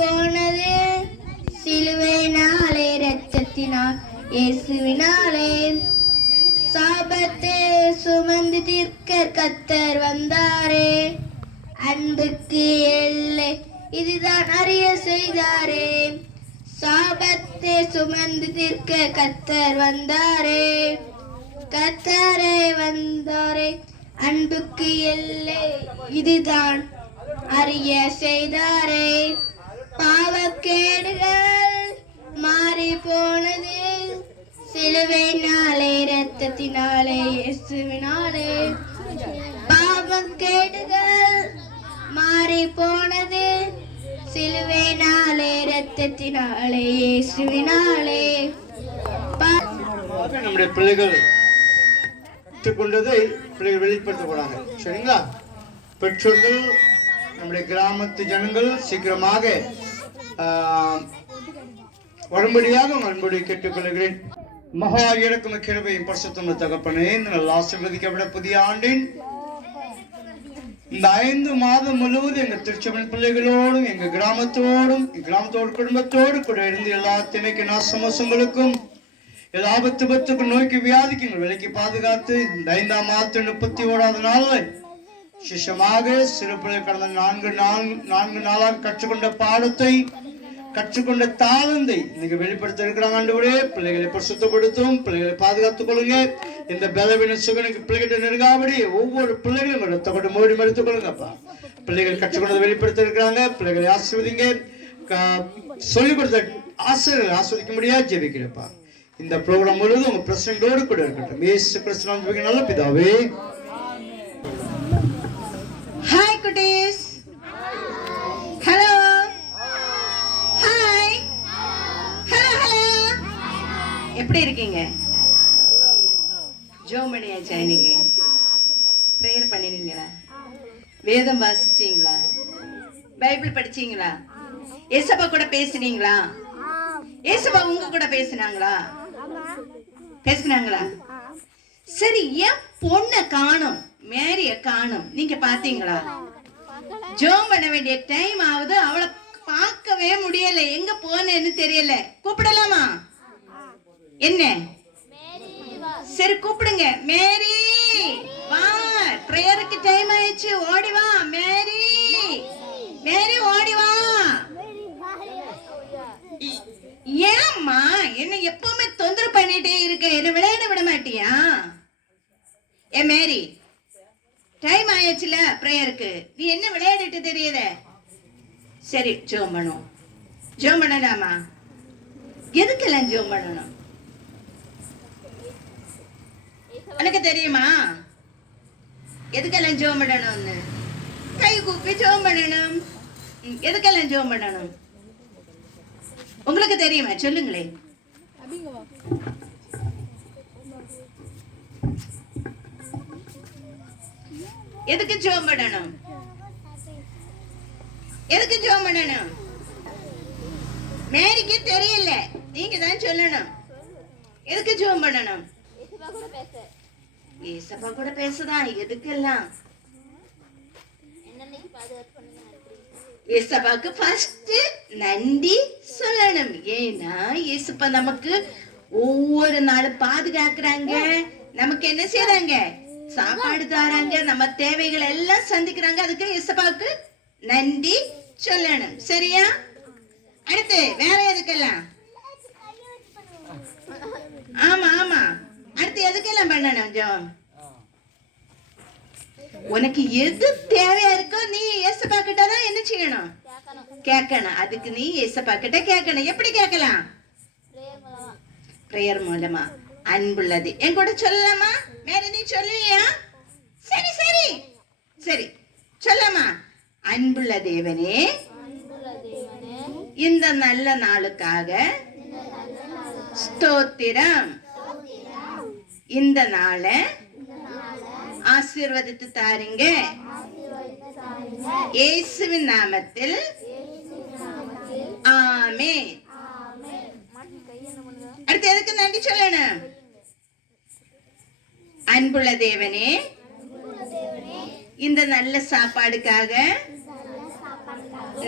போனது சிலுவையினாலே, இரத்தத்தினால் இயேசுவினாலே. சாபத்தை சுமந்து தீர்க்க கர்த்தர் வந்தாரே, அன்புக்கு எல்லை இதுதான் அறிய செய்தாரே. சாபத்தை சுமந்து தீர்க்க கர்த்தர் வந்தாரே, கர்த்தரே வந்தாரே, அன்புக்கு எல்லை இதுதான் அறிய செய்தாரே. பாவக்கேடுகள் மாறி போனது சிலுவையினாலே, இரத்தத்தினாலே இயேசுவினாலே. பாவக்கேடுகள் மாறி போனது சிலுவையினாலே, இரத்தத்தினாலே இயேசுவினாலே. நம்முடைய பிள்ளைகள் கற்றுக்கொண்டதை பிள்ளைகள் வெளிப்படுத்த போறாங்க. சரிங்களா? பெற்றோர்கள், நம்முடைய கிராமத்து ஜனங்கள் சீக்கிரமாக வரும்படியாக அன்புடைய கேட்டுக்கொள்கிறேன். மகா இறக்கும் கிருபையும் பரிசுத்தமுள்ள தகப்பனே, நல்ல ஆசீர்வதிக்கப்பட்ட புதிய ஆண்டின் இந்த 5 மாதம் முழுவதும் எங்க திருச்சபையின் பிள்ளைகளோடும் எங்க கிராமத்தோடும் கிராமத்தோடு குடும்பத்தோடு கூட இருந்து எல்லா திணைக்கு நாசமோசங்களுக்கும் எல்லா ஆபத்துக்கும் நோய்க்கு வியாதிக்கு எங்கள் விலைக்கு பாதுகாத்து இந்த 5ஆம் மாதத்தின் 31வது நாள் சிஷமாக சிறு பிள்ளை கடந்த 4 நாளாக கற்றுக்கொண்ட பாடத்தை கற்றுக்கொண்ட தாளந்தை நீங்க வெளிப்படுத்த இருக்கிறாங்க. ஆண்டவரே, பிள்ளைகளை பரிசுத்தப்படுத்தும், பிள்ளைகளை பாதுகாத்துக் கொள்ளுங்க. இந்த பலவீன சுகனுக்கு பிள்ளைகிட்ட நெருங்காபடி ஒவ்வொரு பிள்ளைகளும் ரத்தப்பட்டு மோடி மறுத்துக் கொள்ளுங்கப்பா. பிள்ளைகள் கற்றுக்கொண்டதை வெளிப்படுத்த இருக்கிறாங்க. பிள்ளைகளை ஆசிர்வதிங்க. சொல்லிக் கொடுத்த ஆசிரியர்கள் ஆஸ்வதிக்க முடியாது ஜெபிக்கிறப்பா. இந்த ப்ரோக்ராம் முழுவதும் உங்க பிரசங்களோடு கூட இருக்கட்டும். இயேசு கிறிஸ்துவின் நல்ல பிதாவே. ஹாய் குட்டீஸ். ஹலோ. ஹாய். Hello hello. எப்படி இருக்கீங்க? ஜோமணியாச்சா? இன்னைக்கு ப்ரேயர் பண்ணினீங்களா? வேதம் வாசிச்சீங்களா? பைபிள் படிச்சீங்களா? ஏசப்பா கூட பேசினீங்களா? ஏசப்பா உங்க கூட பேசினாங்களா? சரி, ஏன் பொண்ண காணோம், மேரிய காணோம்? நீங்க பாத்தீங்களா? ஜோம் பண்ண வேண்டிய டைம் ஆகுது, அவளை பார்க்கவே முடியல. எங்க போனேன்னு தெரியல. கூப்பிடலாமா? என்ன? சரி கூப்பிடுங்க. மேரி வா, பிரேயருக்கு டைம் ஆயிடுச்சு, ஓடி வா. மேரி, மேரி ஓடி வா. ஏம்மா என்ன எப்பவுமே தொந்தரவு பண்ணிட்டே இருக்க? என்ன விளையாட விட மாட்டியா? ஏ மேரி, டைம் ஆயிடுச்சுல பிரேயருக்கு, நீ என்ன விளையாடிட்டு தெரியுத? சரி, ஜோம் பண்ணும். ஜோம் பண்ணலாமா? எதுக்கெல்லாம் ஜோம் பண்ணணும் எனக்கு தெரியுமா? எதுக்கெல்லாம் ஜோம் பண்ணணும்னு? கை கூப்பி ஜோம் பண்ணணும். எதுக்கெல்லாம் ஜோம் பண்ணணும் உங்களுக்கு தெரியுமா? சொல்லுங்களேன். எதுக்கு ஜெபம் பண்ணணும்? எதுக்கு ஜெபம் பண்ணணும்? மேரிக்கு தெரியல, நீங்க தான் சொல்லணும். எதுக்கு ஜெபம் பண்ணணும்? ஏசப்பா கூட பேசதான். எதுக்கெல்லாம்? ஏசப்பாக்கு ஃபர்ஸ்ட் நன்றி சொல்லணும். ஏன்னா ஏசப்பா நமக்கு ஒவ்வொரு நாளும் பாதுகாக்கிறாங்க, நமக்கு என்ன செய்யறாங்க? சாப்பாடு தராங்க, நம்ம தேவைகள் எல்லாம் சந்திக்கிறாங்க. அதுக்கு ஏசப்பாவுக்கு நன்றி சொல்லணும். சரியா? அடுத்து வேற எதுக்கெல்லாம்? ஆமா ஆமா, அடுத்து எதுக்கெல்லாம் பண்ணணும்? ஜெபம் உனக்கு எது தேவையா இருக்கோ நீ ஏசப்பா கிட்ட தான் என்ன செய்யணும்? கேட்கணும். அதுக்கு நீ ஏசப்பா கிட்ட கேட்கணும். எப்படி கேட்கலாம்? பிரேயர் மூலமா. அன்புள்ளது என் கூட சொல்லலாமா? மேரி நீ சொல்லுவியா? சரி சரி சரி சொல்லமா. அன்புள்ள தேவனே, இந்த நல்ல நாளுக்காக ஸ்தோத்திரம். இந்த நாளை ஆசீர்வதித்து தாருங்க. இயேசுவின் நாமத்தில் ஆமென். அடுத்து எதுக்கு நன்றி சொல்லணும்? அன்புள்ள தேவனே, இந்த நல்ல சாப்பாடுக்காக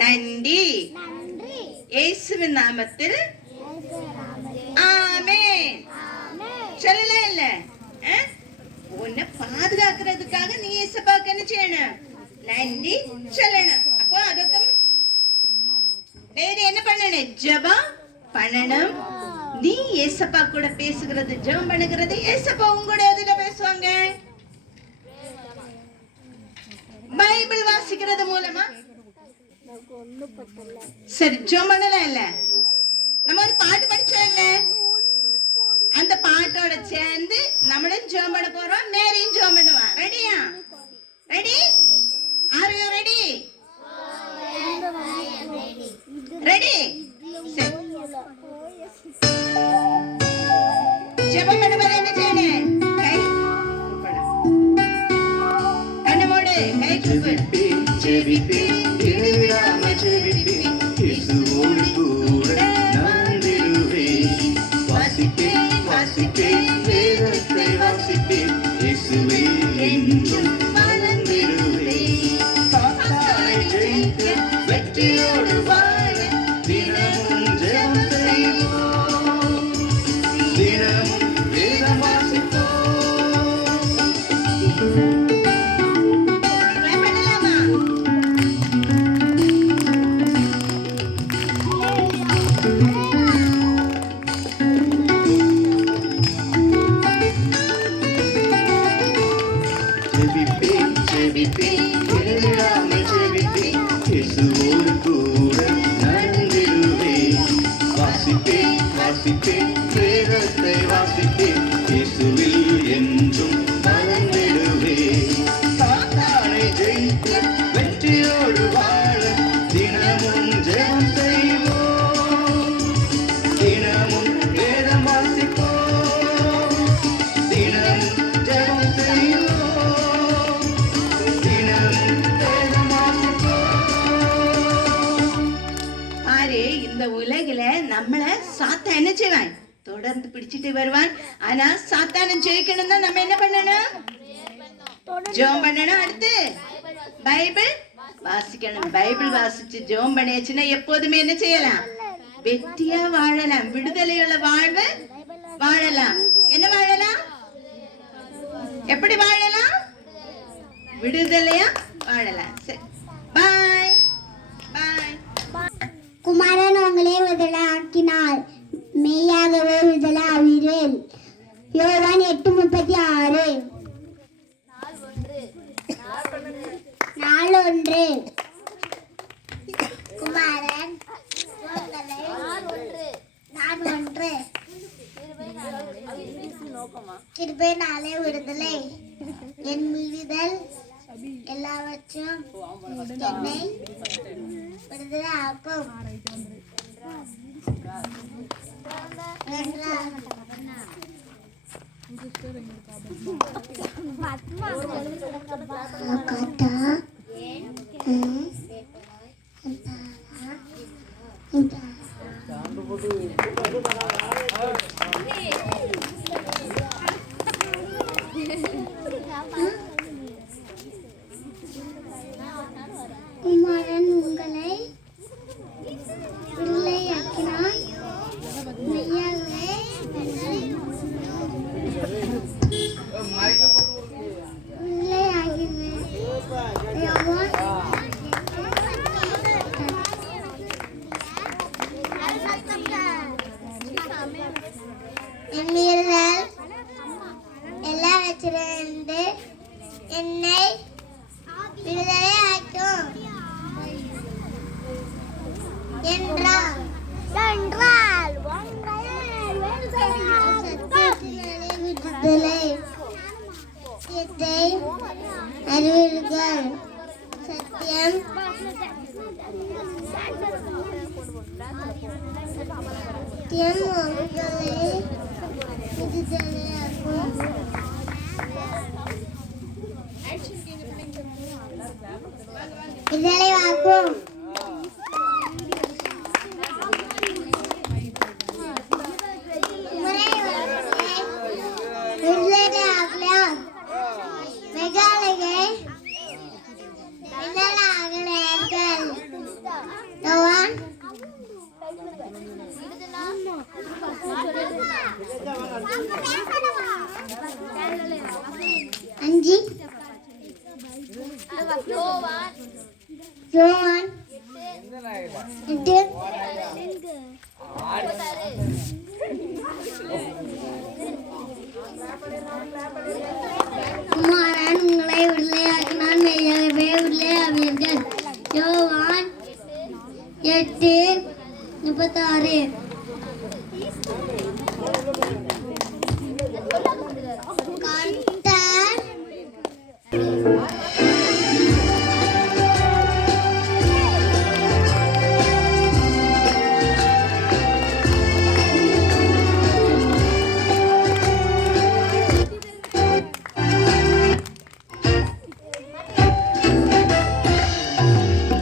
நன்றி. இயேசுவின் நாமத்தில் ஆமென். சொல்லல இல்ல உன்னை பாதுகாக்கிறதுக்காக நீ ஏசப்பாக்கு என்ன செய்யணும்? நன்றி சொல்லணும். அப்போ அതൊക്കെ வேற என்ன பண்ணணும்? ஜெபம் பண்ணணும். நீ ஏசப்பா கூட பேசுகிறது, ஜெபம் பண்ணுகிறது, ஏசப்பா உங்களோட எதுல பேசுவாங்க? பைபிள் வாசிக்கிறது மூலமா. சரி, ஜெபம் பண்ணலாம் இல்ல? நம்ம ஒரு பாட்டு படிச்சோம் இல்ல? அந்த பாட்டோட சேர்ந்து நம்மளும் ஜெபம் பண்ண போறோம். மேரியும் ஜெபம் பண்ணுவா. ரெடியா? Ready? Are you ready? Ready? சரி. ஜெபம் பண்ணும்போது என்ன செய்யணும்? கை கூப்பணும். கண்ணு மூடு, கை கூப்பு. ஜெபிப்பேன் இடைவிடாம ஜெபிப்பேன் இயேசுவோடு கூட நடந்திடுவேன். வாசிப்பேன் வாசிப்பேன் வேதத்தை வாசிப்பேன் இயேசுவே என்றும் வளர்ந்திடுவேன். சாத்தானை ஜெயித்து வெற்றியோடு வாழ தினமும் ஜெபம் செய்வோம். தினமும் வேதம் வாசிப்போம். பண்ணலாமா? ஜெபிப்பேன் ஜெபிப்பேன் இடைவிடாமல் ஜெபிப்பேன் இயேசுவோடு கூட நடந்திடுவேன். வாசிப்பேன் வாசிப்பேன் வேதத்தை வாசிப்பேன் இயேசுவில் என்றும் வளர்ந்திடுவேன். சாத்தானை ஜெயித்து வெற்றியோடு வாழ தினமும் ஜெபம் செய்வோம். தினமும் வேதம் வாசிப்போம். தினமும் ஜெபம் செய்வோம். தினமும் வேதம் வாசிப்போம். பாரு, இந்த உலகில நம்மள சாத்தான் என்ன செய்வான்? தொடர்ந்து பிடிச்சிட்டு வருவான். ஆனா சாத்தானை ஜெயிக்கணும்னா நம்ம என்ன பண்ணணும்? ஜெபம் பண்ணணும். அடுத்து பைபிள் வாசிக்கணும். பைபிள் வாசிச்சு ஜெபம் பண்ணியாச்சுன்னா எப்போதுமே என்ன செய்யலாம்? வெற்றியா வாழலாம். விடுதலையுள்ள வாழ்வு வாழலாம். என்ன வாழலாம்? எப்படி வாழலாம்? விடுதலையா வாழலாம். சரி, பாய் பாய். குமாரன் உங்களே விடுதலையாக்கினார், மெய்யாகவே விடுதலை ஆவீர்கள். யோவான் 8:36. நாள் ஒன்று. குமாரன் நான் ஒன்று கிருபை நாளே விடுதலை. என் மீறுதல் எல்லாவற்றும் என்னை விடுதலை ஆக்கும் என்றார். குமாரன் உங்களை விடுதலையாக்கினார், மெய்யாகவே என் மீறுதல் எல்லாவற்றிலிருந்து என்னை விடுதலை ஆக்கும் என்றார். விடுதலை சத்தியத்தை அறிவீர்கள். சத்தியம் சத்தியம் உங்களை விடுதலையாக்கும். விடுதலையாக்கும். அஞ்சு ஜோவான் 8 குமாரன் உங்களை விடுதலையாக்கினான் மெய்யாகவே விடுதலையாவீர்கள். யோவான் 8:36. கர்த்தர்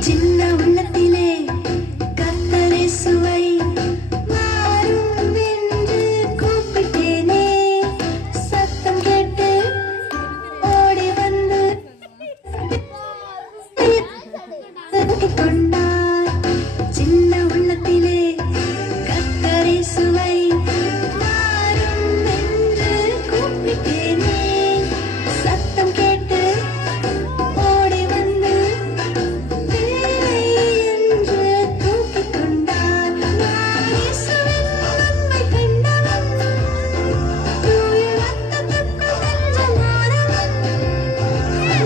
சின்ன உள்ளத்திலே கர்த்தரை சுவை மாறும் என்று கூப்பிட்டேனே, சத்தம் கேட்டு ஓடி வந்து தூக்கிக் கொண்டார். சின்ன உள்ளத்திலே கர்த்தரை சுவை மாறும் என்று கூப்பிட்டேனே, சத்தம் கேட்டு ஓடி வந்து என்று தூக்கிக் கொண்டார். நான் இயேசுவின் நன்மை கண்டவன், தூய இரத்தத்துக்குள் நெஞ்சமானவன்.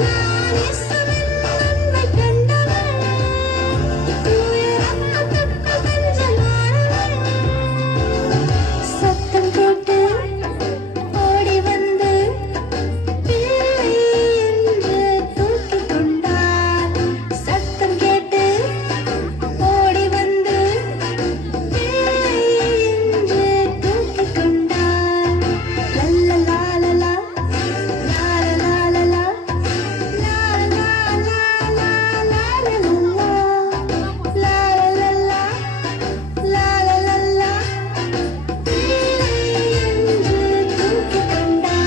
நான் இயேசுவின் நன்மை கண்டவன், தூய இரத்தத்துக்குள் நெஞ்சமானவன். சத்தம் கேட்டு ஓடி வந்து பிள்ளை என்று தூக்கிக் கொண்டார். சத்தம் கேட்டு ஓடி வந்து பிள்ளை என்று தூக்கிக் கொண்டார். லல்லலாலலா, லாலலாலலா, லாலலாலலா, லாலலலா, லாலலலா, பிள்ளை என்று தூக்கிக் கொண்டார்.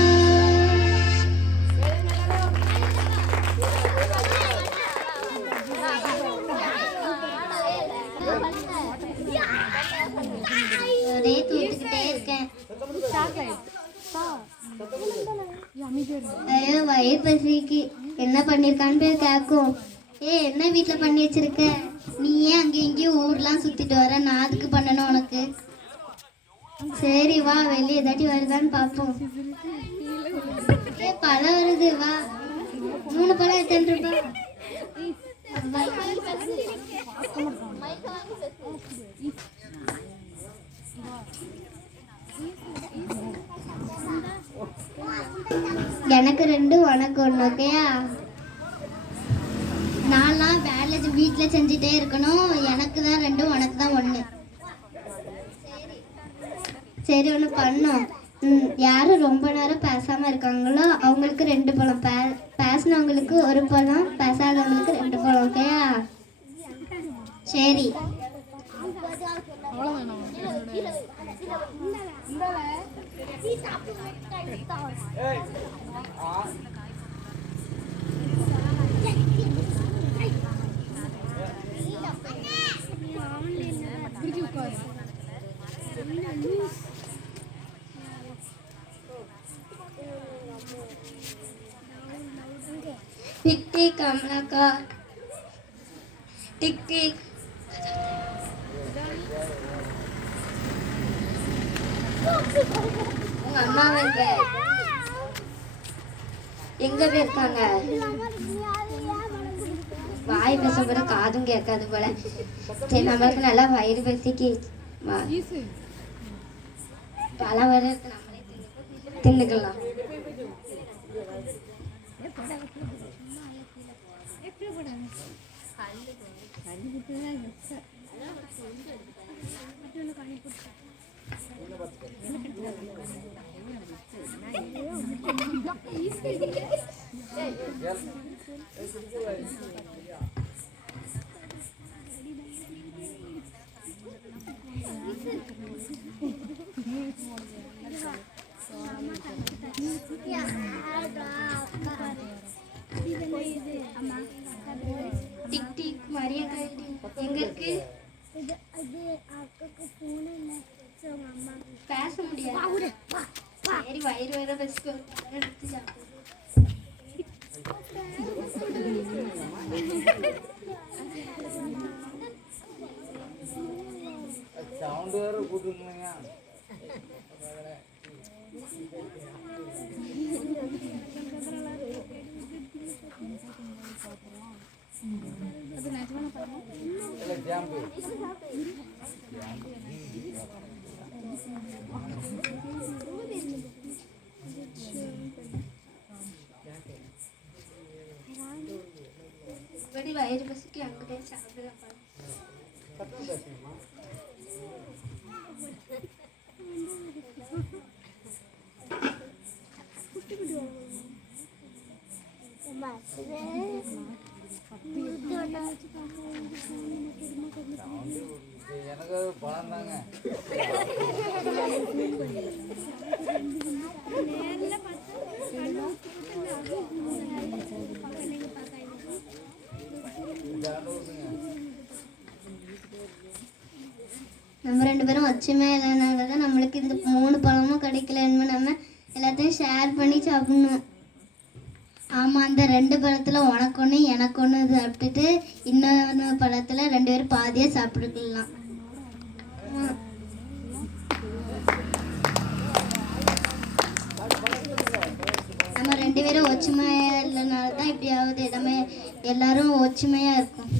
ஒரே தூக்கிட்டே இருக்கேன். ஐயோ வயிறு பசிக்கு என்ன பண்ணிருக்கான்னு போய் கேட்கும். என்ன வீட்டுல பண்ணி வச்சிருக்க? நீ ஏன் அங்கேயும் இங்கேயும் ஊர்லாம் சுத்திட்டு வர? நான் அதுக்கு பண்ணணும் உனக்கு. சரி வா, வெளியே ஏதாட்டி வருதான்னு பார்ப்போம். பழம் வருது, வா. 3 பழம் எத்தனை ரூபாய்? எனக்கு 2, உனக்கு 1. ஓகேயா? நான்லாம் வேலை வீட்டில் செஞ்சுட்டே இருக்கணும். எனக்கு தான் 2, உனக்கு தான் 1. சரி ஒன்று பண்ணோம். யாரும் ரொம்ப நேரம் பேசாமல் இருக்காங்களோ அவங்களுக்கு 2 பழம், பேசினவங்களுக்கு 1 பழம், பேசாதவங்களுக்கு 2 பழம். ஓகேயா? சரி. டிக் டிக் அம்லாக்கா, டிக் டிக். உங்க அம்மா எங்க போயிருக்காங்க? வாய் பேச போல காதும் கேட்காது போல. சரி, நம்மளுக்கு நல்லா வயிறு பசிக்கு பழம் வர நம்மளே தின்னுக்கலாம். டிக் டிக் மரியா எங்க இருக்கு? பேச முடியாது. சரி, வயிறு வேற பசிக்கு எடுத்து சாப்பிடு. சவுண்ட் வேற கூட்டுங்க. வயிறு பசிக்கு அங்கே சாப்பிடுறேன். எனக்கு பணம் தாங்க. நம்ம 2 பேரும் ஒற்றுமையாக இல்லைனால தான் நம்மளுக்கு இந்த 3 பழமும் கிடைக்கலன்னு நம்ம எல்லாத்தையும் ஷேர் பண்ணி சாப்பிடணும். ஆமாம், அந்த 2 பழத்தில் உனக்கு ஒன்று எனக்கு ஒன்று சாப்பிட்டுட்டு இன்னொரு பழத்தில் 2 பேரும் பாதியாக சாப்பிட்டுக்கலாம். நம்ம 2 பேரும் ஒற்றுமையாக இல்லைனால தான் இப்படியாவது நம்ம எல்லாரும் ஒற்றுமையாக இருக்கும்.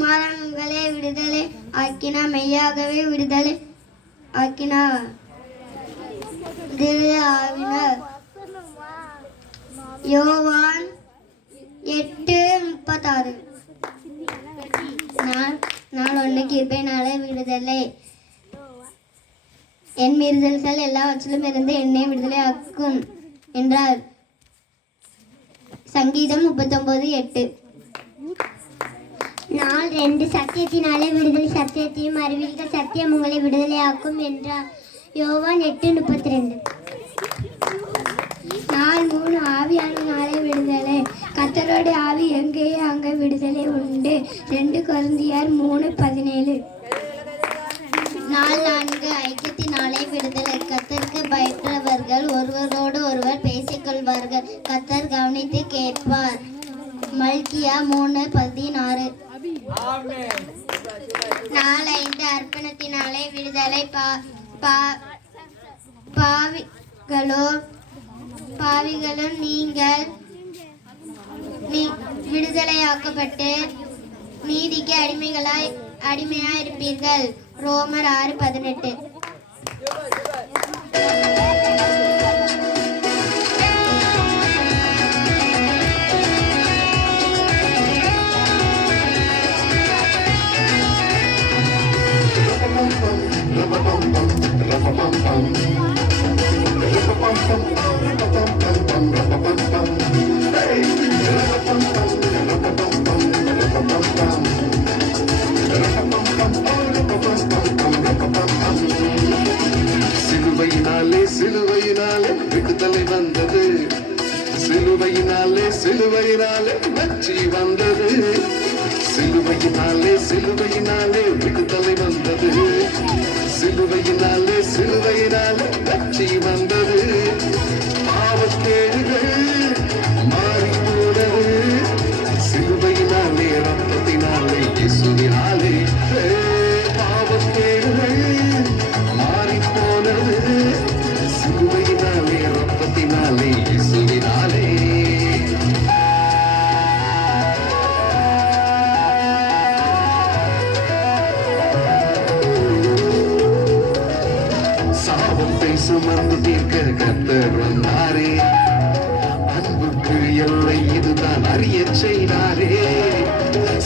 மரணங்களே விடுதலை ஆக்கினா, மெய்யாகவே விடுதலை ஆக்கினா, ஆவினர். யோவான் 8:36. நான் ஒன்றுக்கு இருப்பேனாலே விடுதலை. என் மீறுதல்கள் எல்லாவற்றிலும் இருந்து என்னை விடுதலை ஆக்கும் என்றார். சங்கீதம் 39:8. நாள் 2 சத்தியத்தினாலே விடுதலை, சத்தியத்தையும் அறிவீர்கள், சத்தியம் உங்களை விடுதலையாக்கும் என்றார். யோவான் 8:32. நாள் 3 ஆவியானவராலே விடுதலை. கர்த்தரோட ஆவி எங்கேயோ அங்கே விடுதலை உண்டு. 2 கொரிந்தியர் 3:17. நாள் 4 ஐக்கியத்தினாலே விடுதலை. கர்த்தருக்கு பயப்படுறவர்கள் ஒருவரோடு ஒருவர் பேசிக்கொள்வார்கள். கர்த்தர் கவனித்து கேட்பார். மல்கியா 3:16. நாள் 5 அர்ப்பணத்தினாலே விடுதலை. பாவிகளும் நீங்கள் விடுதலையாக்கப்பட்டு நீதிக்கு அடிமையாய் இருப்பீர்கள். ரோமர் 6:18. சிலுவையினாலே விடுதலை வந்தது. சிலுவையினாலே வெற்றி வந்தது. சிலுவையினாலே விடுதலை வந்தது. சிலுவையினாலே வெற்றி வந்தது. பாவக்கேடுகள் மாறி போனது. சிலுவையினாலே ரத்தத்தினாலே இயேசுவினாலே பாவக்கேடுகள் மாறி போனது. சிலுவையினாலே ரத்தத்தினாலே இயேசுவினாலே. சாபத்தை சுமந்து தீர்க்க கர்த்தர் வந்தாரே. அன்புக்கு எல்லை இதுதான் அறிய செய்தாரே.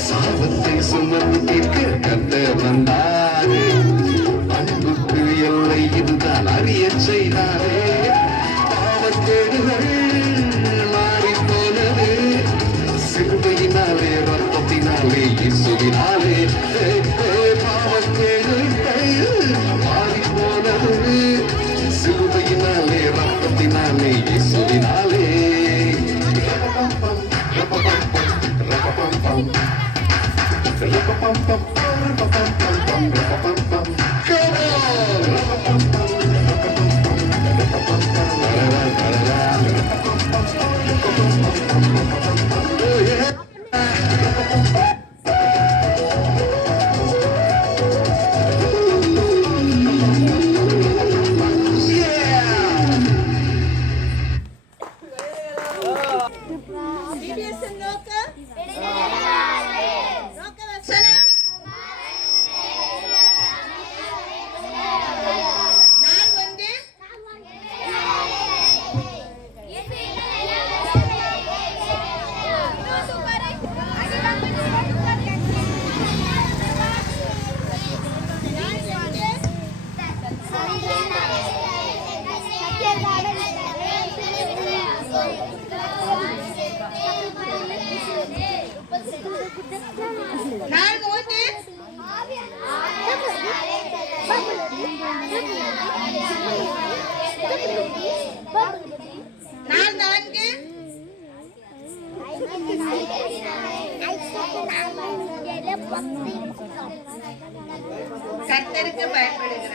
சாபத்தை சுமந்து தீர்க்க கர்த்தர் வந்தாரே. அன்புக்கு எல்லை இதுதான் அறிய செய்தாரே. பாவக்கேடுகள் மாறி போனது. சிலுவையினாலே ரத்தத்தினாலே இயேசுவினாலே பாவக்கேடுகள் மாறி போனது. சிலுவையினாலே ரத்தத்தினாலே இயேசுவினாலே. கர்த்தருக்கு பயப்படுகிற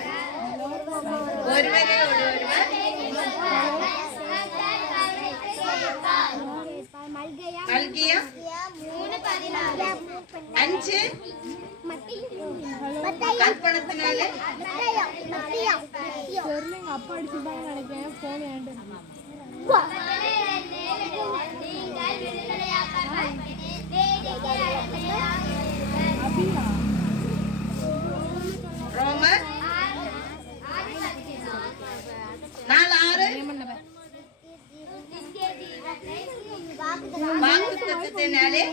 ஒருவரே ஒருவர் மல்கியா 5 கற்பனத்தினால அப்பா அடிச்சுட்டாங்க நினைக்கிறேன் போன் ஏன்ட்டு ரோமர் 4:6 வாக்குத்தத்தத்தினாலே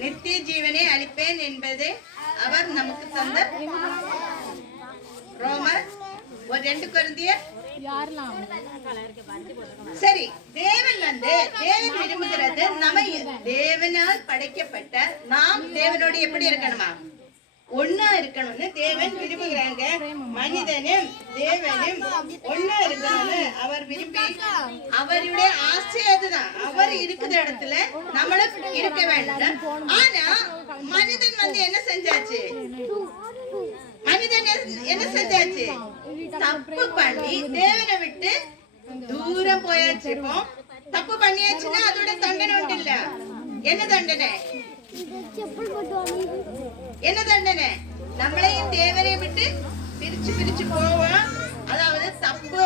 நித்திய ஜீவனை அளிப்பேன் என்பது அவர் நமக்கு தந்த ரோமர் 2 கொரிந்தியர் சரி. தேவன் விரும்புகிறது நம்ம தேவனால் படைக்கப்பட்ட நாம் தேவனோடு எப்படி இருக்கணுமா? ஒன்னா இருக்கணும்னு தேவன் விரும்புகிறாங்க. மனிதனும் தேவனும் ஒன்னா இருக்கணும்னு அவர் விரும்பி அவருடைய ஆசை அதுதான். அவர் இருக்கிற இடத்துல நம்மளும் இருக்க வேண்டும். ஆனா மனிதன் என்ன செஞ்சாச்சு? மனிதன் என்ன செஞ்சாச்சு? தப்பு பண்ணி தேவனை விட்டு தூரம் போயாச்சு. இப்போ தப்பு பண்ணியாச்சுன்னா அதோட தண்டனை உண்டு இல்ல? என்ன தண்டனை? என்ன தண்டனை? நம்மளையும் தேவனையும் விட்டு பிரிச்சு போவோம். அதாவது தப்பு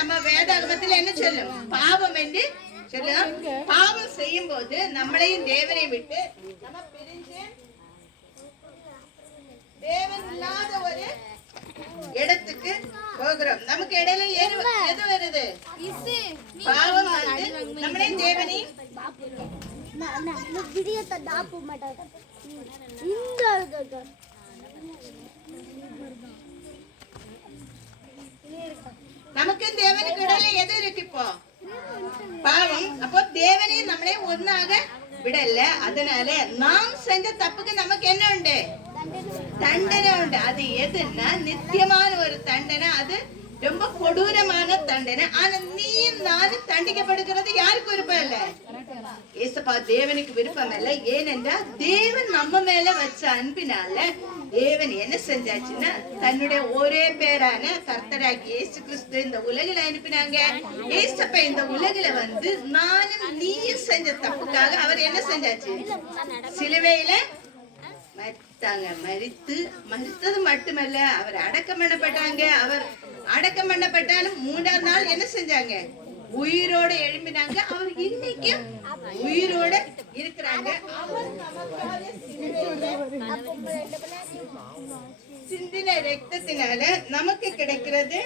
நம்ம வேதாகமத்தில் என்ன சொல்லும்? பாவம் என்று சொல்லும். பாவம் செய்யும் போது நம்மளையும் தேவனை விட்டு நம்ம பிரிஞ்சு தேவன் இல்லாத ஒரு இடத்துக்கு போகிறோம். நமக்கு இடையில எது வருது? பாவம் வந்து நம்மளையும் தேவனையும் நமக்கு தேவனுக்கு இடையில எது இருக்கு? இப்போ பாவம். அப்போ தேவனையும் நம்மளையும் ஒன்னாக விடல. அதனால நாம் செஞ்ச தப்புக்கு நமக்கு என்ன உண்டு? தண்டனை உண்டு. அது எதுன்னா நித்தியமான ஒரு தண்டனை. அது ரொம்ப கொடூரமான தண்டனை. ஆனா நீயும் நானும் தண்டிக்கப்படுகிறது யாருக்கு விருப்பம் இல்ல? ஏசப்பா தேவனுக்கு விருப்பம் இல்ல. ஏனென்றா தேவன் நம்ம மேல வச்ச அன்பினால தேவன் என்ன செஞ்சாச்சுன்னா தன்னுடைய ஒரே பேரான கர்த்தராகி இயேசு கிறிஸ்து இந்த உலகில அனுப்பினாங்க. ஏசப்பா இந்த உலகில வந்து நானும் நீயும் செஞ்ச தப்புக்காக அவர் என்ன செஞ்சாச்சு? சிலுவையில மரித்தது மட்டுமல்ல, அவர் அடக்கம் பண்ணப்பட்டாங்க. அவர் அடக்கம் பண்ணப்பட்டாலும் 3ஆம் நாள் என்ன செஞ்சாங்க? உயிரோட எழும்பினாங்க. அவர் இன்னைக்கும் உயிரோட இருக்கிறாங்க. அவர் சிந்தின ரத்தத்தினால நமக்கு கிடைக்கிறது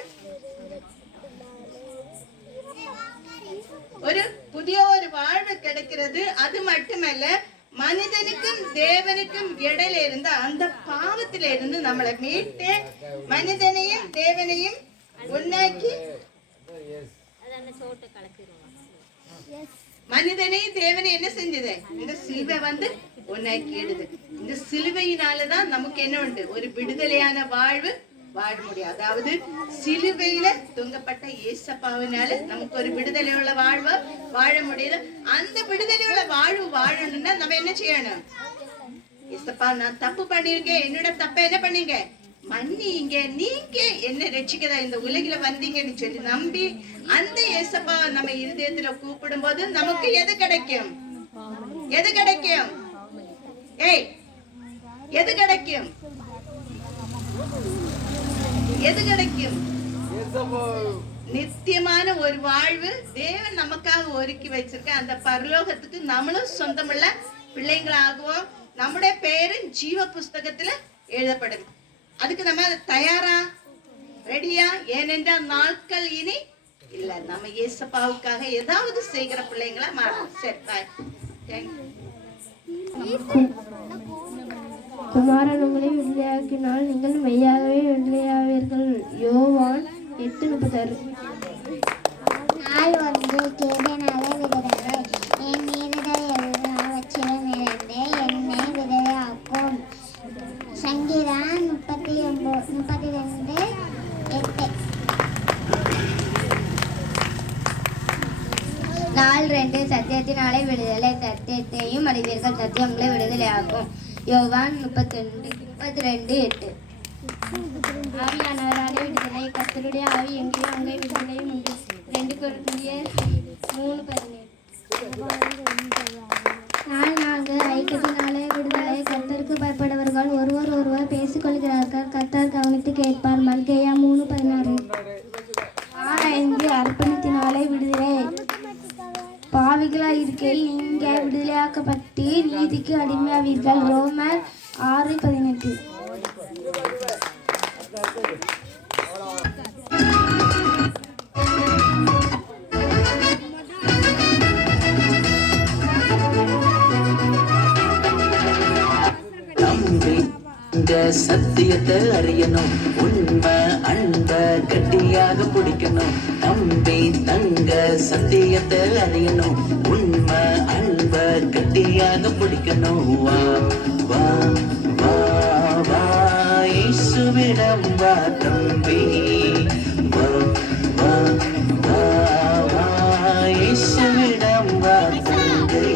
ஒரு புதிய ஒரு வாழ்வு கிடைக்கிறது. அது மட்டுமல்ல, மனிதனுக்கும் தேவனுக்கும் இடையில இருந்த அந்த பாவத்தில இருந்து நம்மளை மீட்டு மனிதனையும் தேவனையும் ஒன்னாக்கி மனிதனையும் தேவனை என்ன செஞ்சது? இந்த சிலுவை வந்து ஒன்னாக்கிடுது. இந்த சிலுவையினாலதான் நமக்கு என்ன உண்டு? ஒரு விடுதலையான வாழ்வு வாழ முடியும். அதாவது சிலுவையில தொங்கப்பட்ட ஏசப்பாவினால நமக்கு ஒரு விடுதலை உள்ள வாழ்வு வாழ முடியுது. அந்த விடுதலை உள்ள வாழ்வு வாழணும்னா நம்ம என்ன செய்யணும்? ஏசப்பா நான் தப்பு பண்ணிருக்கேன், என்னோட தப்ப என்ன பண்ணீங்க மன்னிங்க, நீங்க என்ன ரட்சிக்கதா இந்த உலகில வந்தீங்கன்னு சொல்லி நம்பி அந்த ஏசப்பா நம்ம இருதயத்துல கூப்பிடும் போது நமக்கு எது கிடைக்கும்? எது கிடைக்கும்? ஏய், எது கிடைக்கும்? எது கிடைக்கும்? நித்தியமான ஒரு வாழ்வு தேவன் நமக்காக ஒதுக்கி வச்சிருக்க அந்த பரலோகத்துக்கு நம்மளும் சொந்தமுள்ள பிள்ளைங்களாகவும் நம்முடைய பேரும் ஜீவ புஸ்தகத்துல எழுதப்படுது. அதுக்கு நம்ம தயாரா, ரெடியா? ஏனென்றால் நாட்கள் இனி இல்ல, நம்ம இயேசப்பாவுக்காக ஏதாவது செய்கிற பிள்ளைங்களா மாறணும். சரி, பாய். குமாரன் உங்களை விடுதலையாக்கினால் நீங்கள் மெய்யாகவே விடுதலையாவீர்கள். யோவான் 8:36. நாள் ஒன்று கேதனால விடுதலை, என் மீறுதல் எல்லாவற்றிலும் இருந்து என்னை விடுதலையாக்கும். சங்கீதம் 32:8. நாள் 2 சத்தியத்தினாலே விடுதலை, சத்தியத்தையும் அறிவீர்கள், சத்தியம் உங்களை விடுதலையாக்கும். யோவான் 32:8. ஆவியானவராலே விடுதலை, கர்த்தருடைய ஆவி எங்கேயும் அங்கே விடுதலையும் உண்டு. 2 கொரிந்தியர் 3:17. நாள் 4 ஐக்கியத்தினாலே விடுதலை, கர்த்தருக்கு பயப்படுபவர்கள் ஒருவர் பேசிக்கொள்கிறார்கள், கர்த்தர் கவனித்து கேட்பார். மல்கியா 3:16. 5 அர்ப்பணத்தினாலே விடுதலை, பாவிகளாய் இருக்கையில் நீங்க விடுதலையாக்கப்பட்டு நீதிக்கு அடிமையாவீர்கள். ரோமர் 6:18. இந்த சத்தியத்தை அறியணும், உண்மை அன்ப கட்டியாக பிடிக்கணும். நம்பி தங்க சத்தியத்தை அறியணும், உண்மை அன்ப கட்டியாக பிடிக்கணும். வா வா வா வா இயேசுவிடம் வா தம்பி, வா வா வா வா இயேசுவிடம் வா தம்பி.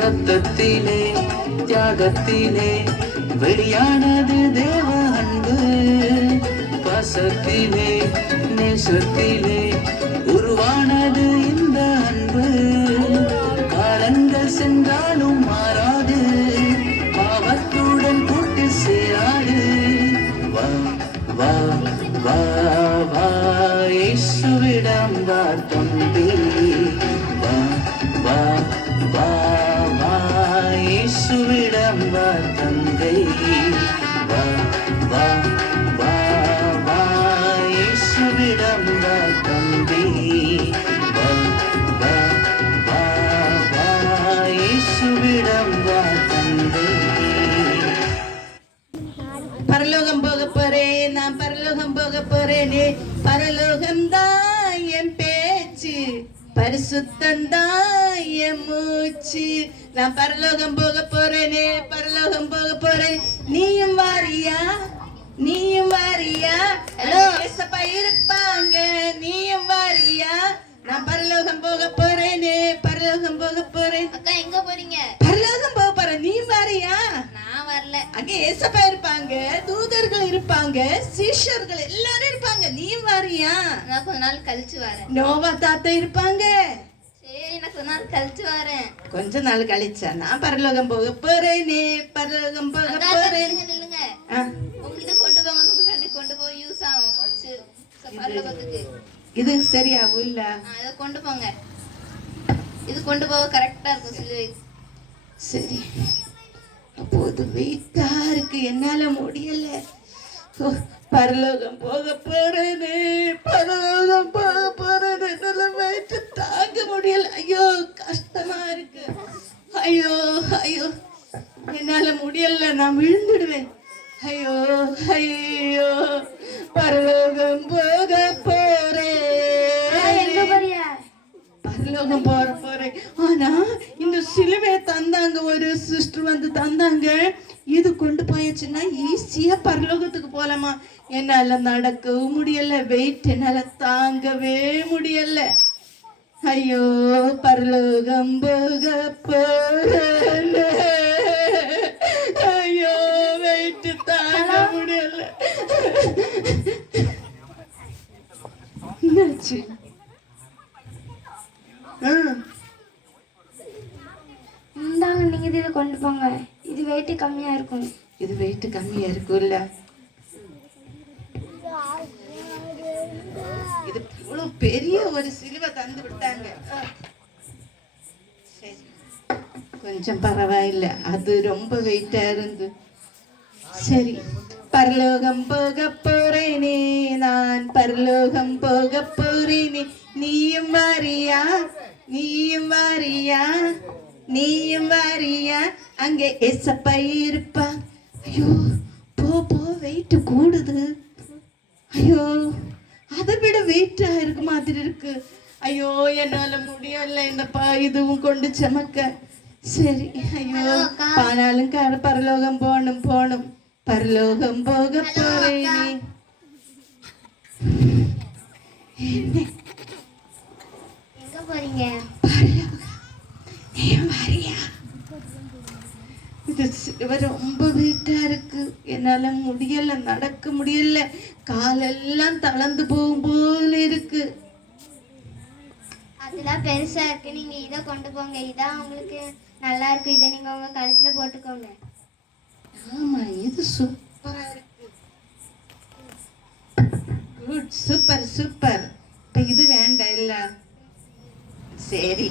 ரத்தத்திலே தியாகத்திலே வெளியானது தேவ அன்பு, பாசத்திலே நேசத்திலே உருவானது இந்த அன்பு. காலங்கள் சென்றாலும் மாறாது, பாவத்துடன் கூட்டு சேராது. வா வா வா வா இயேசுவிடம் வா தம்பி, வா வா வா வா இயேசுவிடம் வா தந்தை, வா வா வா வா இயேசுவிடம் வா தம்பி, வா வா வா வா இயேசுவிடம் வா தந்தை. பரலோகம் போக போறேன், நான் பரலோகம் போக போறேனே, பரலோகம்தான் என் பேச்சு, பரிசுத்தந்தான் என் மூச்சு. நான் பரலோகம் போக போறேனே, பரலோகம் போக போறேன். நீயும் வாரியா, நீயும் வாரியா? ஹலோ, ஏசப்பா இருப்பாங்க, நீயும் வாரியா? நான் பரலோகம் போக போறேனே, பரலோகம் போக போறேன். அக்கா எங்க போறீங்க? பரலோகம் போக போறேன், நீ வாரியா? நான் வரல. அங்க ஏசப்பா இருப்பாங்க, தூதர்கள் இருப்பாங்க, சீஷர்கள் எல்லாரும் இருப்பாங்க, நீ வாரியா? நான் கொஞ்ச நாள் கழிச்சு வரேன். நோவா தாத்தா இருப்பாங்க. சரி, நான் கொஞ்ச நாள் கழிச்சு வரேன். கொஞ்ச நாள் கழிச்சா நான் பரலோகம் போக போறேனே, பரலோகம் போக போறேன். நில்லுங்க. ஆ, உங்க இதை கொண்டு போங்க, கொண்டு போய் யூஸ் ஆகும் பரலோகத்துக்கு. இது சரியாகும் இல்ல? இதை கொண்டு போங்க, இது கொண்டு போக கரெக்டா இருக்கும் சிலுவை. சரி, அப்போது வெயிட்டா இருக்கு, என்னால முடியல. ஓ, பரலோகம் போக போறேனே, பரலோகம் போக போறேனே, என்னால வெயிட் தாங்க முடியல. ஐயோ கஷ்டமா இருக்கு, ஐயோ ஐயோ என்னால முடியல, நான் விழுந்துடுவேன். ஐயோ ஐயோ பரலோகம் போக போறேன். வந்து தந்தாங்க. இது கொண்டு போயாச்சுன்னா ஈஸியா பரலோகத்துக்கு போலாமா. என்னால நடக்கவும் முடியல, வெயிட் என்னால தாங்கவே முடியல. ஐயோ பரலோகம் போக போறேனே. ஐயோ வெயிட் தாங்க முடியல. என்னாச்சு? இந்தாங்க நீங்க இதை கொண்டு போங்க. இது வெயிட் கம்மியா இருக்கும். இது வெயிட் கம்மியா இருக்கும்ல. இது இவ்வளவு பெரிய ஒரு சிலுவை தந்து விட்டாங்க. சரி, கொஞ்சம் பரவாயில்ல, அது ரொம்ப வெயிட்டா இருந்து. சரி, பரலோகம் போக போறேனே, நான் பரலோகம் போக போறேனே. நீயும் வாரியா, நீயும் வாரியா, நீயும் வாரியா, அங்கே ஏசப்பா இருப்பா. ஐயோ போ போ, வெயிட் கூடுது. ஐயோ அதை விட வெயிட்டா இருக்கு மாதிரி இருக்கு. ஐயோ என்னால முடியல என்னப்பா இதுவும் கொண்டு சமக்க. சரி, ஐயோ ஆனாலும் பரலோகம் போகணும் போகணும். பரலோகம் போக போறேனே. எங்க போறீங்க? இது ரொம்ப வெயிட்டா இருக்கு, என்னால முடியல, நடக்க முடியல, காலெல்லாம் தளர்ந்து போகும் போல இருக்கு. அதெல்லாம் பெருசா இருக்கு, நீங்க இதை கொண்டு போங்க. இதான் உங்களுக்கு நல்லா இருக்கும், இதை நீங்க உங்க கழுத்துல போட்டுக்கோங்க. ஆமா, இது சூப்பரா இருக்கு. Good, super super. இப்ப இது வேண்டாம் இல்ல? சரி,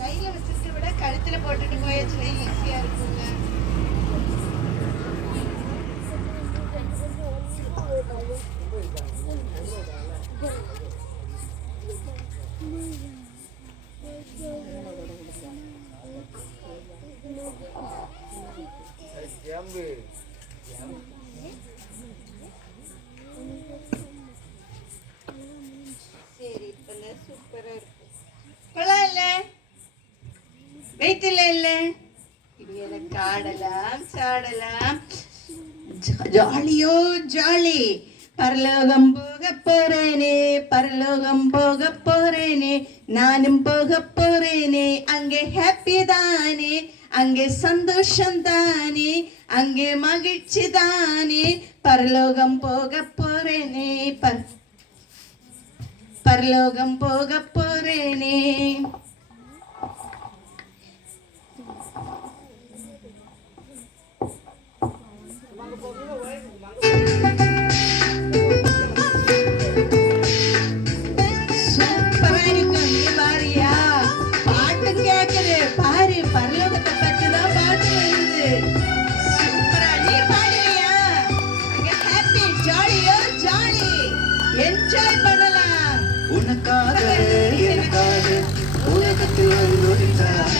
கையில வச்சிருக்க விட கழுத்துல போட்டுட்டு போயாச்சுன்னா ஈஸியா இருக்குங்க. சரி, இப்ப சூப்பரா இருக்கு. கொள்ளலாம் இல்ல, வெயிட் இல்ல இல்ல. இது எனக்கு ஆடலாம் சாடலாம், ஜாலியோ ஜாலி. பரலோகம் போக போறேனே, பரலோகம் போக போறேனே, நானும் போக போறேனே. அங்கே ஹாப்பி தானே, அங்கே சந்தோஷம் தானே, அங்கே மகிழ்ச்சி தானே. பரலோகம் போக போறேனே, பரலோகம் போக போறேனே. சூப்பரா இருக்கு. நீ பாரியா, பாட்டு கேக்குது பாரு, பரலோகத்தை பற்றி தான் பாட்டு வருது. சூப்பரா, நீ பாடுவியா? அங்க ஹாப்பி ஜாலியோ ஜாலி, என்ஜாய் பண்ணலாம். உனக்காக எனக்காக உலகத்தில் வந்துவிட்டார்,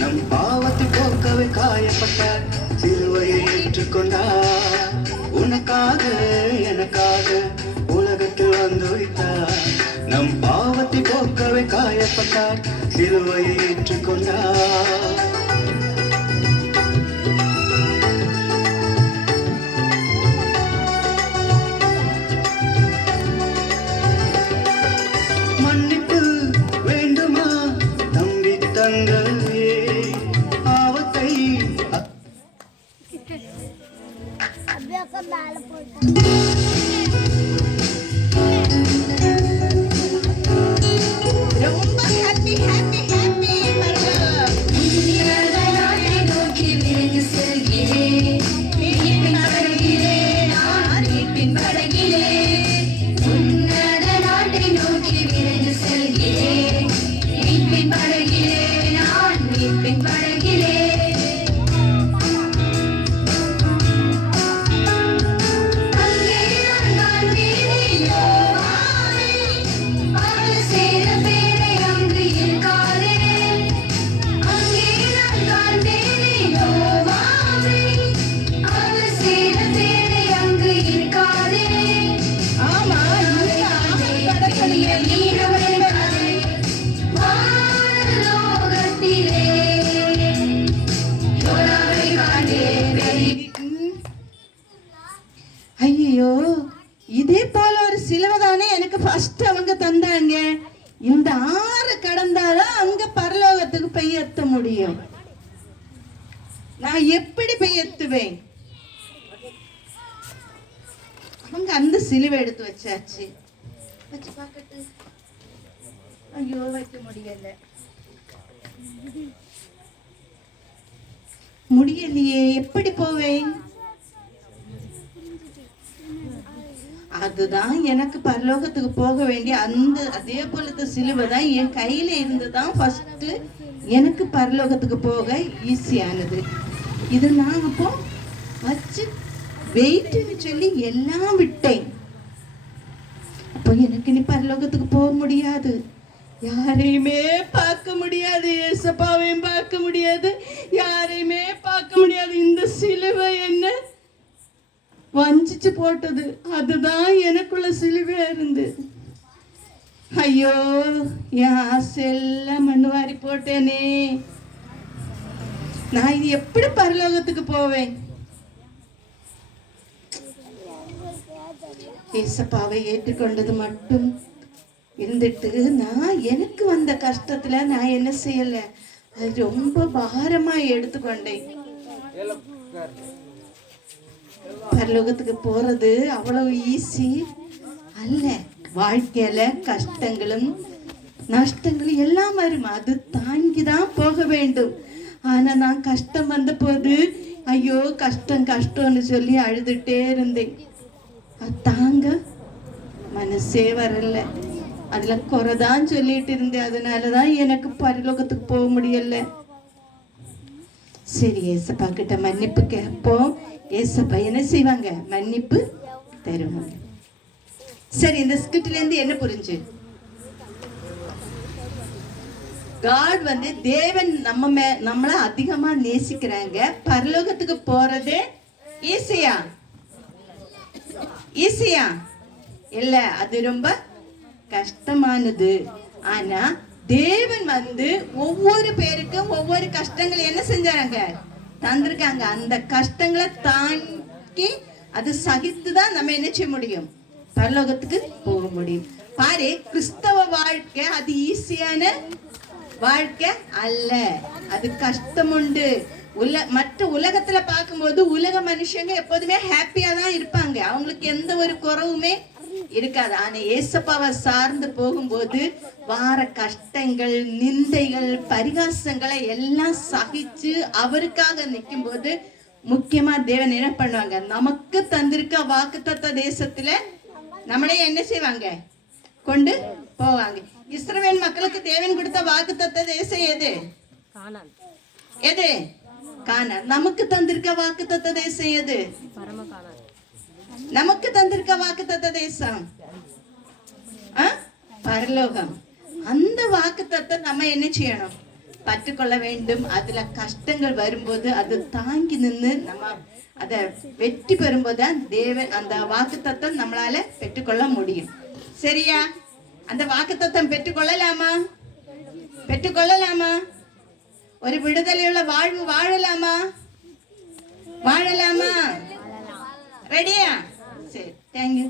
நம் பாவத்தை போக்கவே காயப்பட்டார், சிலுவையை ஏற்றுக்கொண்டார். உனக்காக எனக்காக உலகத்தில் வந்துவிட்டார், நம் பாவத்தை போக்கவே காயப்பட்டார், சிலுவையை ஏற்றுக்கொண்டார். மன்னிப்பு வேண்டுமா தம்பி தங்கையே, பாவத்தை ரொம்ப ஹாப்பி ஹாப்பி ஹாப்பி. இதே போல ஒரு சிலுவை தானே எனக்கு ஃபர்ஸ்ட் அவங்க தந்தாங்க. இந்த ஆறு கடந்தாதான் அங்க பரலோகத்துக்கு போய் எத்த முடியும். நான் எப்படி போய் எத்துவேன்? அவங்க அந்த சிலுவை எடுத்து வச்சாச்சு. வச்சு பார்க்கட்டு. ஐயோ வைக்க முடியலையே, எப்படி போவேன்? அதுதான் எனக்கு பரலோகத்துக்கு போக வேண்டிய அதே போலத்த சிலுவை தான் என் கையில இருந்துதான் ஃபர்ஸ்ட் எனக்கு பரலோகத்துக்கு போக ஈஸியானது. இது நான் அப்போ வச்சு வெயிட்னு சொல்லி எல்லாம் விட்டேன். அப்போ எனக்கு நீ பரலோகத்துக்கு போக முடியாது, யாரையுமே பார்க்க முடியாது, ஏசப்பாவையும் பார்க்க முடியாது, யாரையுமே பார்க்க முடியாது. இந்த சிலுவை என்ன வஞ்சிச்சு போட்டது, அதுதான் எனக்குள்ள சிலுவையா இருந்து. ஐயோ, என் ஆசையெல்லாம் மண்ணுவாரி போட்டேனே. நான் இது எப்படி பரலோகத்துக்கு போவேன்? ஏசப்பாவை ஏற்றுக்கொண்டது மட்டும் இருந்துட்டு நான் எனக்கு வந்த கஷ்டத்துல நான் என்ன செய்யல, அது ரொம்ப பாரமா எடுத்துக்கொண்டேன். பரலோகத்துக்கு போறது அவ்வளவு ஈஸி அல்ல. வாழ்க்கையில கஷ்டங்களும் நஷ்டங்களும் எல்லாம் வரும், அது தாங்கிதான் போக வேண்டும். ஆனா நான் கஷ்டம் வந்த போது ஐயோ கஷ்டம் கஷ்டம்னு சொல்லி அழுதுட்டே இருந்தேன். அது தாங்க மனசே வரல, அதுல குறைதான் சொல்லிட்டு இருந்தேன். அதனாலதான் எனக்கு பரலோகத்துக்கு போக முடியல. சரி, ஏசப்பா கிட்ட மன்னிப்பு கேட்போம். ஏசப்பா என்ன செய்வாங்க? மன்னிப்பு தருவாங்க. சரி, இந்த ஸ்கிரிப்ட்ல இருந்து என்ன புரிஞ்சு? காட் தேவன் நம்மள அதிகமா நேசிக்கிறாங்க. பரலோகத்துக்கு போறதே ஈஸியா இல்ல, அது ரொம்ப கஷ்டமானது. ஆனா தேவன் ஒவ்வொரு பேருக்கும் ஒவ்வொரு கஷ்டங்கள் என்ன செஞ்சாங்க? தந்திருக்காங்க. அந்த கஷ்டங்களை தாங்கி அது சகித்துதான் நம்ம என்ன செய்ய முடியும்? பரலோகத்துக்கு போக முடியும். பாரு, கிறிஸ்தவ வாழ்க்கை அது ஈஸியான வாழ்க்கை அல்ல, அது கஷ்டம் உண்டு. மற்ற உலகத்துல பார்க்கும்போது உலக மனுஷங்க எப்போதுமே ஹாப்பியா தான் இருப்பாங்க, அவங்களுக்கு எந்த ஒரு குறவுமே இருக்காது. ஆனா ஏசப்பாவை சார்ந்து போகும்போது வார கஷ்டங்கள், நிந்தைகள், பரிகாசங்களை எல்லாம் சகிச்சு அவருக்காக நிற்கும் போது முக்கியமா தேவன் என்ன பண்ணுவாங்க? நமக்கு தந்திருக்க வாக்குத்தத்த தேசத்துல நம்மளே என்ன செய்வாங்க? கொண்டு போவாங்க. இஸ்ரவேல் மக்களுக்கு தேவன் கொடுத்த வாக்குத்தத்த தேசம் எது? எது? கானான். நமக்கு தந்திருக்க வாக்குத்தத்த தேசம் எது? நமக்கு தந்திருக்க வாக்குத்தத்த தேசம் பரலோகம். அந்த வாக்குத்தத்தை நம்ம என்ன செய்யணும்? பற்றுக்கொள்ள வேண்டும். அதுல கஷ்டங்கள் வரும்போது அது தாங்கி நின்று நம்ம அத வெற்றி பெறும்போது தேவன் அந்த வாக்குத்தத்தம் நம்மளால பெற்றுக்கொள்ள முடியும். சரியா? அந்த வாக்குத்தத்தம் பெற்றுக்கொள்ளலாமா? ஒரு விடுதலையுள்ள வாழ்வு வாழலாமா? ரெடியா? சரி, தேங்க்யூ.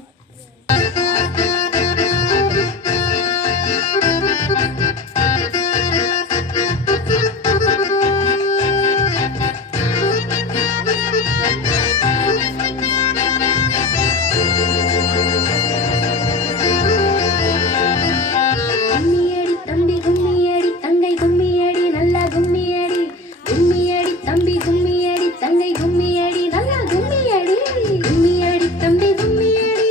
தம்பி கும்மியடி, நல்லா கும்மியடி, கும்மியடி தம்பி கும்மியடி,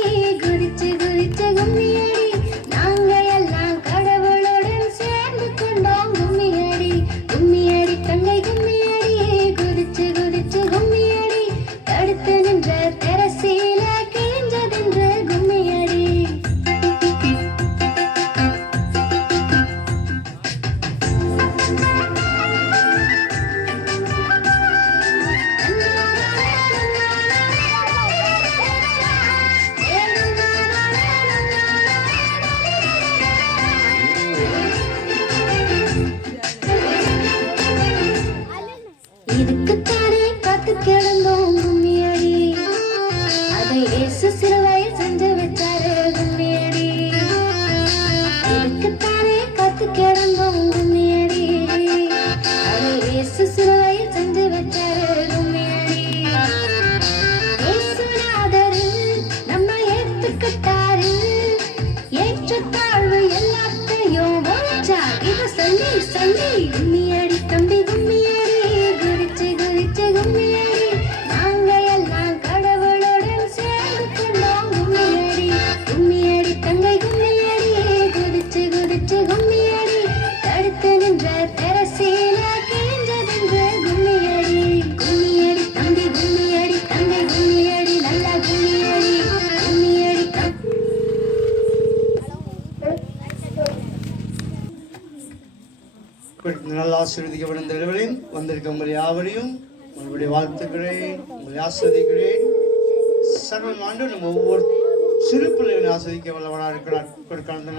ஏற்றத்தாழ்வு எல்லாத்தையும் ஒழிச்சா இத சொல்லி சொல்லி கும்மியடி தம்பி கும்மியடி குறிச்சு குறிச்சு கும்மியடி நாங்க எல்லாம் கடவுளுடன் சேர்ந்து கொண்டோம் கும்மியடி கும்மியடி தங்கை கும்மியடி குதிச்சு குதிச்சு கும்மியடி தடுத்து நின்ற தெரசீல கிழிஞ்சதென்ற கும்மியடி கும்மியடி தம்பி கும்மியடி தங்கை கும்மியடி நல்லா கும்மியடி கும்மியடி தம்பி நல்ல ஆசீர்வதிக்கப்படும் இந்த இடங்களில் வந்திருக்க உங்கள் யாவரையும் உங்களுடைய வாழ்த்துக்கிறேன், உங்களை ஆஸ்வதிக்கிறேன். சர்வ ஆண்டு நம்ம ஒவ்வொரு சிறு பிள்ளைகளை ஆஸ்வதிக்க வல்லவனாக இருக்கிறார். கடந்த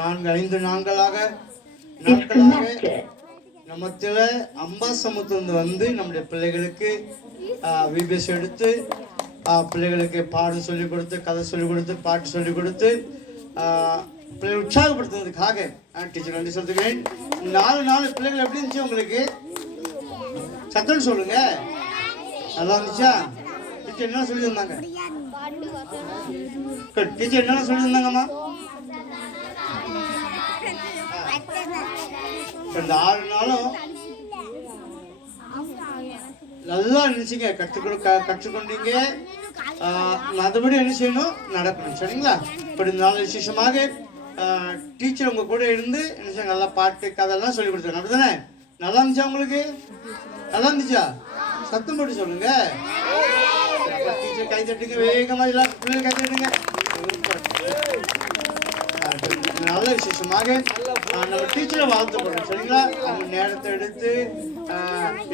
4-5 நாட்களாக நம்மத்தில அம்பாசமுத்திலிருந்து வந்து நம்முடைய பிள்ளைகளுக்கு விபிஎஸ் எடுத்து பிள்ளைகளுக்கு பாடம் சொல்லிக் கொடுத்து, கதை சொல்லிக் கொடுத்து, பாட்டு சொல்லிக் கொடுத்து பிள்ளைகளை உற்சாகப்படுத்துவதற்காக டீச்சர் நன்றி சொல்லுகிறேன். 4 நாள் பிள்ளைகள் எப்படி இருந்துச்சு உங்களுக்கு? சத்தம் சொல்லுங்க. நல்லா இருந்துச்சா? டீச்சர் என்ன சொல்லியிருந்தாங்க? டீச்சர் என்ன சொல்லியிருந்தாங்கம்மா? இந்த 6 நாளும் நல்லா நினைச்சிங்க, கற்றுக்கொண்டீங்க. மற்றபடி என்ன செய்யணும், நடக்கணும். சரிங்களா? இப்படி 4 விசேஷமாக டீச்சர் உங்க கூட இருந்து என்ன செய்ய, நல்லா பாட்டு கதையெல்லாம் சொல்லி கொடுத்தாங்க. அப்படிதானே? நல்லா இருந்துச்சா உங்களுக்கு? நல்லா இருந்துச்சா? சத்தம் போட்டு சொல்லுங்க. டீச்சர் கை தட்டுங்க, வேகமா எல்லாம் பிள்ளைங்க கை தட்டுங்க. நல்ல விசேஷமாக நம்ம டீச்சரை வாழ்த்துப்படுறோம். சரிங்களா? அவங்க நேரத்தை எடுத்து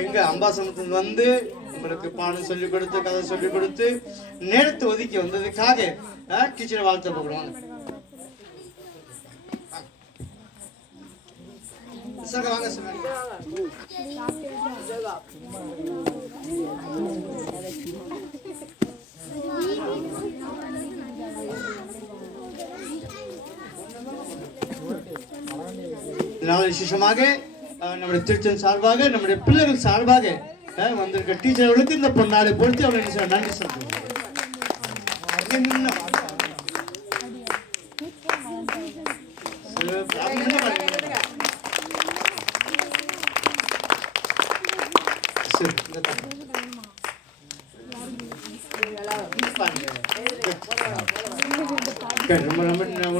எங்க அம்பாசமுத்திலிருந்து வந்து உங்களுக்கு பாடம் சொல்லிக் கொடுத்து, கதை சொல்லிக் கொடுத்து நேரத்தை ஒதுக்கி வந்ததுக்காக டீச்சரை வாழ்த்தப்படுவாங்க. வாங்க சார். விசேஷமாக நம்முடைய திருச்சன் சார்பாக, நம்முடைய பிள்ளைகள் சார்பாக வந்திருக்க டீச்சர்களுக்கு இந்த பொன்னாடை பொறுத்து அவங்களை நன்றி சொல்றோம்.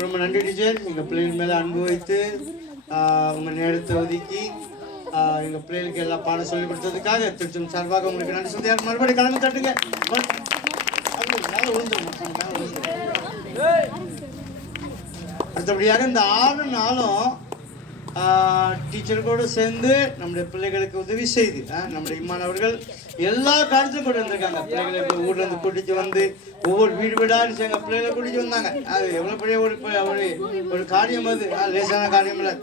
ரொம்ப நன்றி டீச்சர். எங்க பிள்ளைகள் மேல அன்பு வைத்து உங்க நேரத்தை ஒதுக்கி எங்க பிள்ளைகளுக்கு எல்லாம் பாடம் சொல்லி கொடுத்ததுக்காக திருச்சம் சார்பாக உங்களுக்கு நன்றி சொல்லி மறுபடியும் கிளம்பி தட்டுங்க. அடுத்தபடியாக இந்த 6 நாளும் டீச்சர்களோடு சேர்ந்து நம்முடைய பிள்ளைகளுக்கு உதவி செய்து நம்முடைய இம்மானவர்கள் எல்லா காரியத்திலும் கொண்டு வந்திருக்காங்க. பிள்ளைகளை ஊர்ல இருந்து கூட்டிட்டு வந்து ஒவ்வொரு வீடு வீடா எங்க பிள்ளைகளை கூட்டிட்டு வந்தாங்க. அது எவ்வளவு பெரிய ஒரு காரியம். அது லேசான காரியம் இல்லை.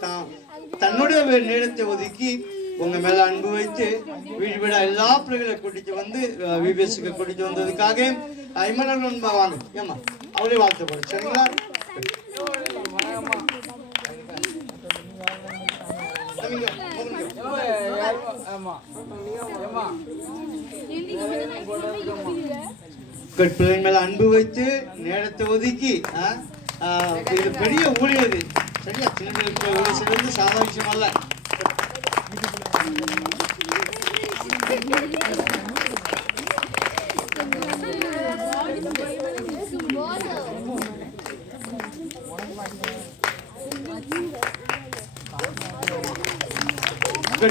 தன்னுடைய நேரத்தை ஒதுக்கி உங்க மேல அன்பு வைத்து வீடு வீடா எல்லா பிள்ளைகளை கூட்டிட்டு வந்து விபிஎஸ்க்கு கூட்டிட்டு வந்ததுக்காக இம்மானவர்கள் வாங்க. ஏமா அவளே வாழ்த்துப்படும். சரிங்களா? பிள்ளை மேல அன்பு வைத்து நேரத்தை ஒதுக்கி இது பெரிய ஊழியது. சரியா? சின்னங்களுக்கு ஊழிய செய்வது சாதாரண விஷயம் அல்ல.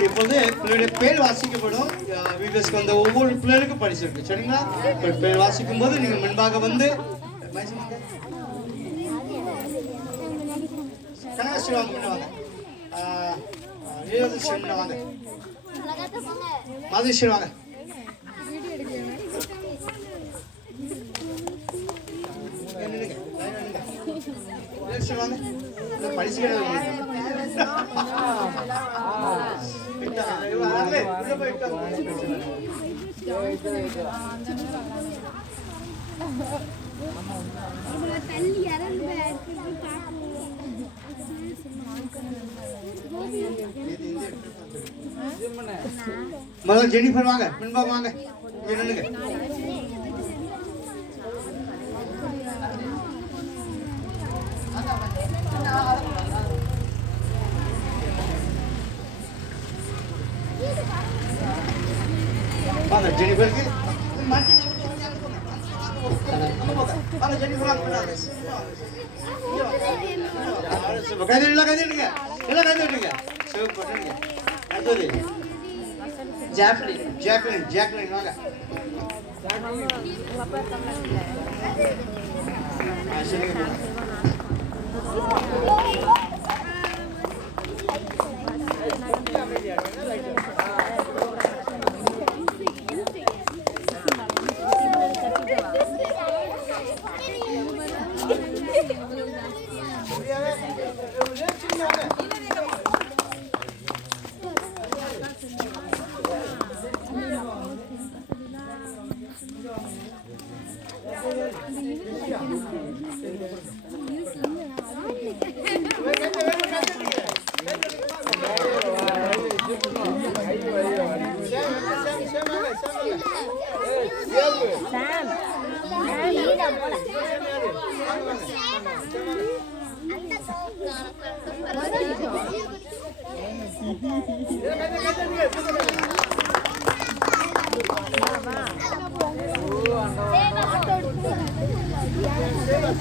இப்போது பிள்ளைகளுடைய பேர் வாசிக்கப்படும். விபிஎஸ்க்கு வந்த ஒவ்வொரு பிள்ளைகளுக்கும் படிச்சிருக்கு. சரிங்களா? பேர் வாசிக்கும் போது நீங்க முன்பாக வந்து கனகாஸ்ரீ வாங்க, முன்ன வாங்க. வாங்க, மாதேஸ்வரி வாங்க. முதல்ல ஜெனிஃபர் வாங்க, முன்பாக வாங்க. வாங்க ஜெனிஃபருக்கு வாங்க ஜெனிஃபர் வாங்க கைதிடுங்க எல்லாம் கைதிடுங்க சூப்பர் பண்ணுங்க அடுத்தது ஜாக்லின் வாங்க சொல்லுங்க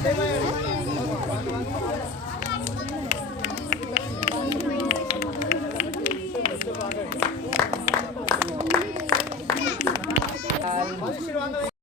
சேவா